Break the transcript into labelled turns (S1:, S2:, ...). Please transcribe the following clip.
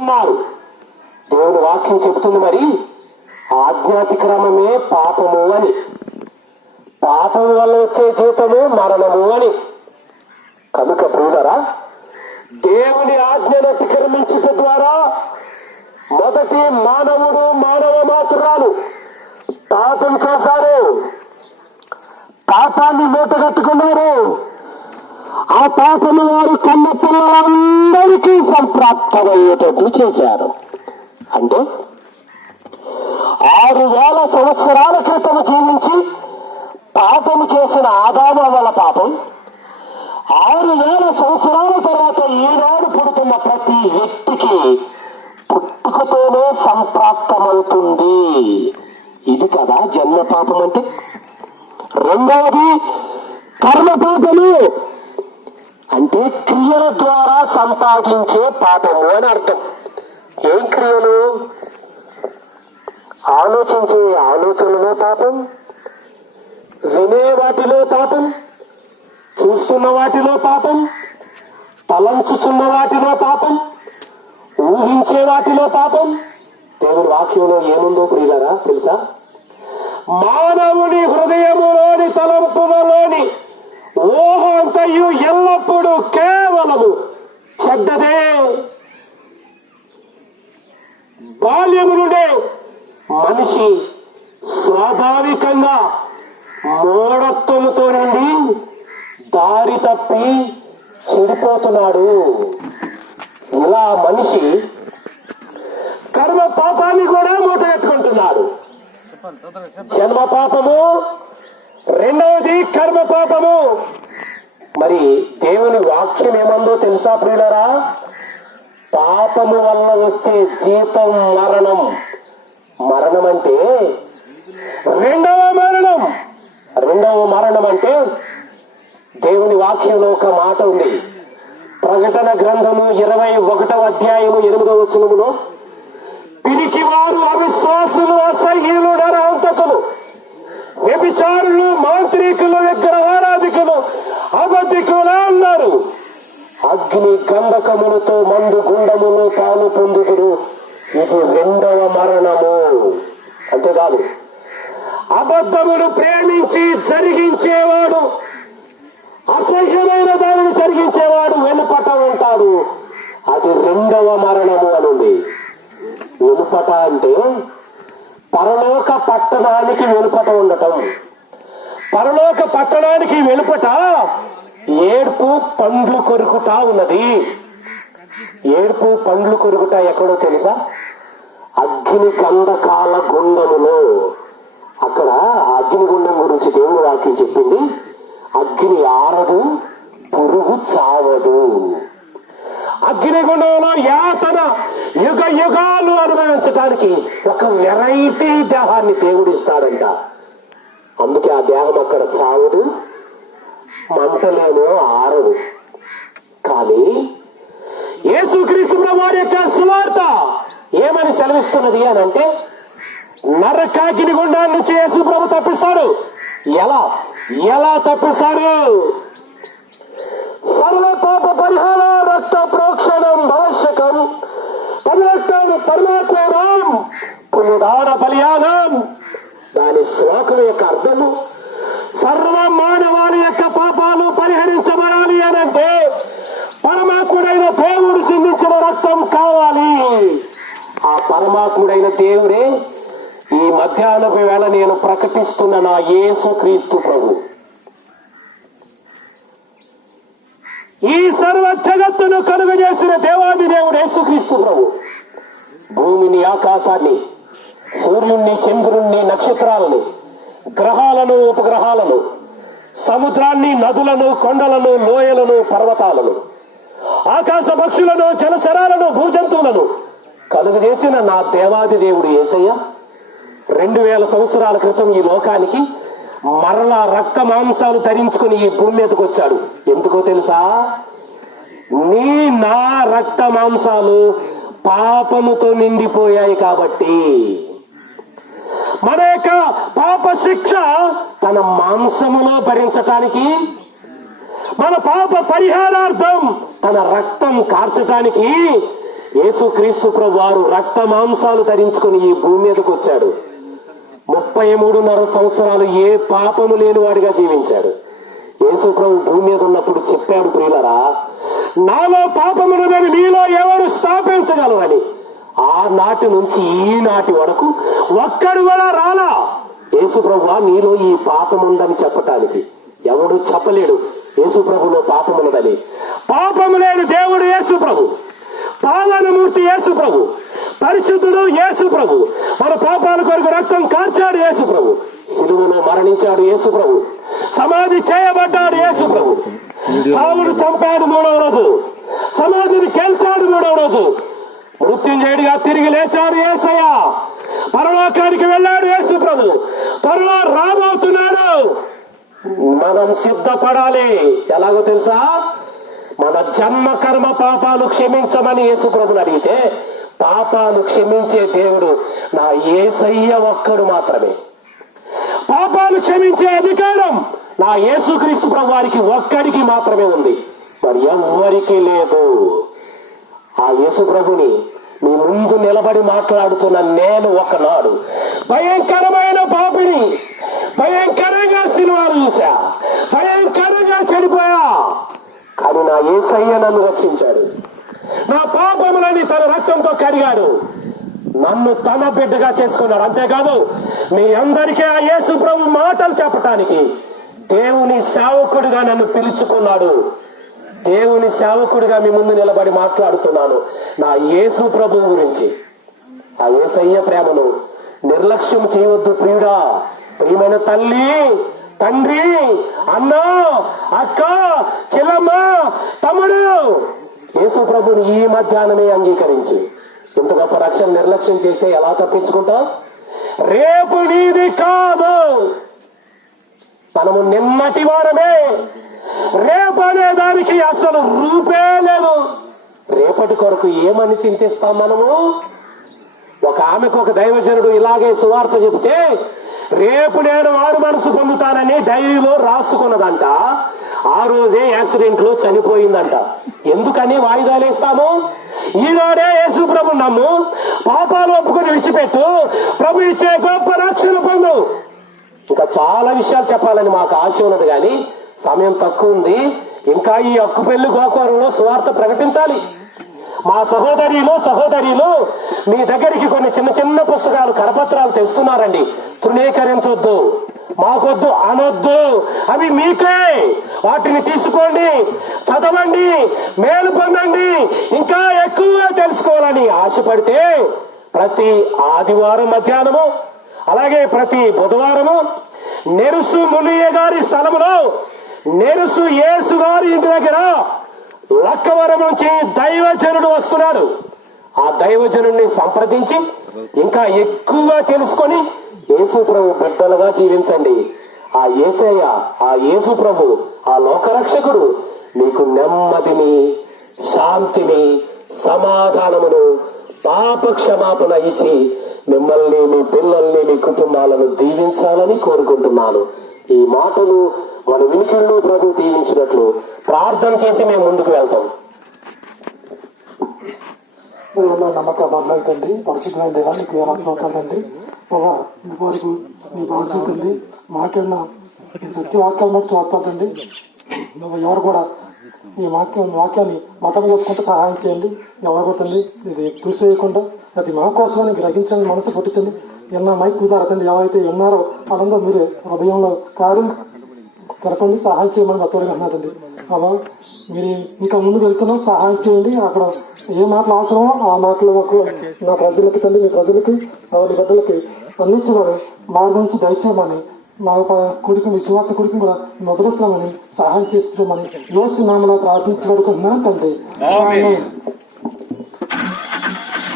S1: ఉన్నారు దేవుని వాక్యం చెబుతుంది మరి ఆజ్ఞాతిక్రమమే పాపము అని. పాపం వల్ల వచ్చే జీతము మరణము అని. కనుక ప్రియులరా దేవుని ఆజ్ఞను అతిక్రమించుట ద్వారా మొదటి మానవుడు మానవ మాతురాలు పాపం చేశారు. పాపాన్ని మూటగట్టుకున్నారు. ఆ పాపము వారు కన్న పిల్లలందరికీ సంప్రాప్తమయ్యేటట్లు చేశారు. అంటే ఆరు వేల సంవత్సరాల క్రితం జీవించి పాపము చేసిన ఆదాము వల్ల పాపం. ఆరు వేల సంవత్సరాల తర్వాత ఈనాడు పుడుతున్న ప్రతి వ్యక్తికి పుట్టుకతోనే సంప్రాప్తమవుతుంది. ఇది కదా జన్మ పాపం అంటే. రెండవది కర్మ పాపము అంటే క్రియల ద్వారా సంపాదించే పాపము అని అర్థం. ఏం క్రియలు? ఆలోచించే ఆలోచనలో పాపం వినే వాటిలో పాపం చూస్తున్న వాటిలో పాపం తలంచుచున్న వాటిలో పాపం ఊహించే వాటిలో పాపం. దేవుడి వాక్యంలో ఏముందో ప్రియులారా తెలుసా? మానవుని హృదయములోని తలంపులలోని ఊహ అంతయు ఎల్లప్పుడూ కేవలము చెడ్డదే. బాల్యము నుండే మనిషి స్వాభావికంగా మూఢత్వముతో నుండి దారి తప్పి చెడిపోతున్నాడు. ఇలా మనిషి కర్మ పాపాన్ని కూడా మూటగట్టుకుంటున్నాడు జన్మ పాపము రెండవది కర్మ పాపము. మరి దేవుని వాక్యం ఏమందో తెలుసా ప్రియులరా? పాపము వల్ల వచ్చే జీతం మరణం. మరణం అంటే రెండవ మరణం. రెండవ మరణం అంటే దేవుని వాక్యంలో ఒక మాట ఉంది. ప్రకటన గ్రంథము ఇరవై ఒకటవ అధ్యాయము ఎనిమిదవ వచనములో పిరికివారు అవిశ్వాసులు అసహ్యులు నరహంతకులు వ్యభిచారులు మాంత్రికులు అగ్ని గంధకములతో మందు గుండములు తాను పొందుతురు ఇది రెండవ మరణము. అంతేకాదు అబద్ధములు ప్రేమించి జరిగించేవాడు అసహ్యమైన దానిని జరిగించేవాడు వెనుపట ఉంటాడు. అది రెండవ మరణము అనుంది. వెనుపట అంటే పరలోక పట్టణానికి వెనుపట ఉండటం. పరలోక పట్టణానికి వెనుపట ఏడుపు పండ్లు కొరుకుతా ఉన్నది. ఏడుపు పండ్లు కొరుకుట ఎక్కడో తెలుసా? అగ్ని గంధకాల గుండములో. అక్కడ అగ్ని గుండం గురించి దేవుడు వాక్యం చెప్పింది. అగ్ని ఆరదు పురుగు చావదు. అగ్నిగుణంలో యాతన యుగ యుగాలు అనుభవించడానికి ఒక వెరైటీ దేహాన్ని దేవుడు ఇస్తాడంట. అందుకే ఆ దేహం అక్కడ చావదు. మంటలేమో ఆరదు. కానీ యేసుక్రీస్తు వారి యొక్క సువార్త ఏమని సెలవిస్తున్నది అని అంటే నరకాకిని గుండా నుంచి యేసు ప్రభు తప్పిస్తాడు. ఎలా? ఎలా తప్పిస్తాడు? సర్వపాప పరిహార రక్త ప్రోక్షణం ఆవశ్యకం పరివర్తం పరమాత్మనం పునరుదాన బలియానం. దాని శ్లోకం యొక్క అర్థము సర్వ మానవాళి యొక్క పాపాలు పరిహరించబడాలి అనంటే పరమాత్ముడైన దేవుడు సిందించిన రక్తం కావాలి ఆ పరమాత్ముడైన దేవుడే ఈ మధ్యాహ్నపు వేళ నేను ప్రకటిస్తున్న నా యేసు క్రీస్తు ప్రభు. ఈ సర్వ జగత్తును కలుగు చేసిన దేవాది దేవుడు యేసుక్రీస్తు ప్రభు. భూమిని ఆకాశాన్ని సూర్యుణ్ణి చంద్రుణ్ణి నక్షత్రాలను గ్రహాలను ఉపగ్రహాలను సముద్రాన్ని నదులను కొండలను లోయలను పర్వతాలను ఆకాశ పక్షులను జలచరాలను భూజంతువులను కలుగజేసిన నా దేవాది దేవుడు ఏసయ్య రెండు వేల సంవత్సరాల క్రితం ఈ లోకానికి మరలా రక్త మాంసాలు ధరించుకుని ఈ భూమి మీదకి వచ్చాడు. ఎందుకో తెలుసా? నీ నా రక్త మాంసాలు పాపముతో నిండిపోయాయి కాబట్టి. మన యొక్క పాప శిక్ష తన మాంసములో భరించటానికి మన పాప పరిహారార్థం తన రక్తం కార్చటానికి యేసు క్రీస్తు ప్రభు వారు రక్త మాంసాలు ధరించుకుని ఈ భూమి మీదకి వచ్చాడు. ముప్పై మూడున్నర సంవత్సరాలు ఏ పాపము లేని వాడిగా జీవించాడు. యేసు ప్రభు భూమి మీద ఉన్నప్పుడు చెప్పాడు ప్రియులరా నాలో పాపమున్నదని మీలో ఎవరు స్థాపించగలరని. ఆ నాటి నుంచి ఈ నాటి వరకు ఒక్కడు కూడా రాలా. యేసు ప్రభు నీలో ఈ పాపం ఉందని చెప్పటానికి. ఎవడు చెప్పలేడు యేసు ప్రభులో పాపం పాపము లేని దేవుడు యేసు ప్రభు. పావనమూర్తి యేసు ప్రభు పరిశుద్ధుడు యేసు ప్రభు మన పాపాల కొరకు రక్తం కార్చాడు యేసు ప్రభు సిలువలో మరణించాడు యేసు ప్రభు సమాధి చేయబడ్డాడు యేసు ప్రభు సావుడు చంపాడు మూడవ రోజు. సమాధిని గెలిచాడు మూడవ రోజు. మృత్యుంజయుడిగా తిరిగి లేచాడు యేసయ్య పరలోకానికి వెళ్ళాడు యేసు ప్రభు త్వరలో రాబోతున్నాడు. మనం సిద్ధపడాలి. ఎలాగో తెలుసా? మన జన్మ కర్మ పాపాలు క్షమించమని యేసుప్రభుని అడిగితే పాపాలు క్షమించే దేవుడు నా ఏసయ్య ఒక్కడు మాత్రమే. పాపాలు క్షమించే అధికారం నా యేసుక్రీస్తు ప్రభు వారికి ఒక్కడికి మాత్రమే ఉంది. మరి ఎవ్వరికీ లేదు. ఆ యేసు ప్రభుని మీ ముందు నిలబడి మాట్లాడుతున్న నేను ఒకనాడు భయంకరమైన పాపిని భయంకరంగా సినిమాలు చూశా భయంకరంగా చనిపోయా కానీ నా ఏసయ్య నన్ను రక్షించాడు. నా పాపములని తన రక్తంతో కడిగాడు. నన్ను తన బిడ్డగా చేసుకున్నాడు. అంతేకాదు మీ అందరికీ ఆ యేసు ప్రభు మాటలు చెప్పటానికి దేవుని సేవకుడిగా నన్ను పిలుచుకున్నాడు. దేవుని సేవకుడిగా మీ ముందు నిలబడి మాట్లాడుతున్నాను. నా యేసు ప్రభు గురించి. ఆ ఏసయ్య ప్రేమను నిర్లక్ష్యం చేయవద్దు ప్రియుడా. ప్రియమైన తల్లి తండ్రి అన్న అక్క చెల్లమ్మ తమ్ముడు. యేసు ప్రభుని ఈ మధ్యాహ్నమే అంగీకరించి ఇంత గొప్ప రక్షణ నిర్లక్ష్యం చేస్తే ఎలా తప్పించుకుంటాం? రేపు నీది కాదు. మనము నిన్నటి వారమే. రేపు అనే దానికి అసలు రూపే లేదు. రేపటి కొరకు ఏమని చింతిస్తాం మనము? ఒక ఆమెకు ఒక దైవజనుడు ఇలాగే సువార్త చెబితే రేపు నేను వారు మనసు పొందుతానని డైరీలో రాసుకున్నదంట. ఆ రోజే యాక్సిడెంట్లో చనిపోయిందంట. ఎందుకని వాయిదాలు ఇస్తాము ఈనాడే యేసు ప్రభు నమ్ము పాపాలు ఒప్పుకొని విడిచిపెట్టు ప్రభు ఇచ్చే గొప్ప రక్షణ పొందు. ఇంకా చాలా విషయాలు చెప్పాలని మాకు ఆశ ఉన్నది కానీ సమయం తక్కువ ఉంది. ఇంకా ఈ అక్కుపెల్లి గోకూరంలో సువార్త ప్రకటించాలి. మా సహోదరిలో సహోదరిలో మీ దగ్గరికి కొన్ని చిన్న చిన్న పుస్తకాలు కరపత్రాలు తెస్తున్నారండి. తృణీకరించొద్దు మాకొద్దు అనొద్దు. అవి మీకే. వాటిని తీసుకోండి చదవండి మేలు పొందండి. ఇంకా ఎక్కువగా తెలుసుకోవాలని ఆశపడితే ప్రతి ఆదివారం మధ్యాహ్నము అలాగే ప్రతి బుధవారము నెరుసు మునియ గారి స్థలములో నెరుసు యేసు గారి ఇంటి దగ్గర లక్కవరం నుంచి దైవజనుడు వస్తున్నాడు. ఆ దైవజనుడిని సంప్రదించి ఇంకా ఎక్కువగా తెలుసుకొని యేసు ప్రభు బిడ్డలుగా జీవించండి. ఆ యేసయ్య ఆ యేసు ప్రభు ఆ లోకరక్షకుడు నీకు నెమ్మదిని శాంతిని సమాధానమును పాప క్షమాపణ ఇచ్చి మిమ్మల్ని మీ పిల్లల్ని మీ కుటుంబాలను దీవించాలని కోరుకుంటున్నాను. ఈ మాటలు మన వినికిళ్ళు ప్రభు దీవించినట్లు ప్రార్థన చేసి మేము ముందుకు వెళ్తాం.
S2: నమ్మకం నమ్మక పరిశుభ్రమైన పరిశుద్ధమైన దేవా నీకు అవుతుందండి బాబా వరకు మీ భవిష్యత్తుంది మాట్లాడిన ఈ సత్య వాక్యాలు బట్టి అవుతుందండి ఎవరు కూడా ఈ వాక్యం వాక్యాన్ని మతం చేసుకుంటే సహాయం చేయండి. ఎవరు కొట్టండి ఇది కృషి చేయకుండా అది మా కోసమని గ్రహించండి మనసు పుట్టించండి. ఎన్న మైక్ కుదరదండి ఎవరైతే విన్నారో వాళ్ళందరూ మీరే హృదయంలో కార్యం కలపండి సహాయం చేయమని బతోడిగా అన్నదండి బాబా మీరు ఇంకా ముందుకు వెళ్తున్నాం సహాయం చేయండి. అక్కడ ఏ మాటలు అవసరమో ఆ మాటలు మాకు నా ప్రజలకి తండ్రి మీ ప్రజలకి వాళ్ళ బిడ్డలకి అందించమని మా నుంచి దయచేయమని మా కుడికి మీ సువార్త కుడికి కూడా మొదలుస్తామని సహాయం చేస్తున్నామని యోసి నామలో ప్రార్థించబడుకుంటున్నాను తండ్రి.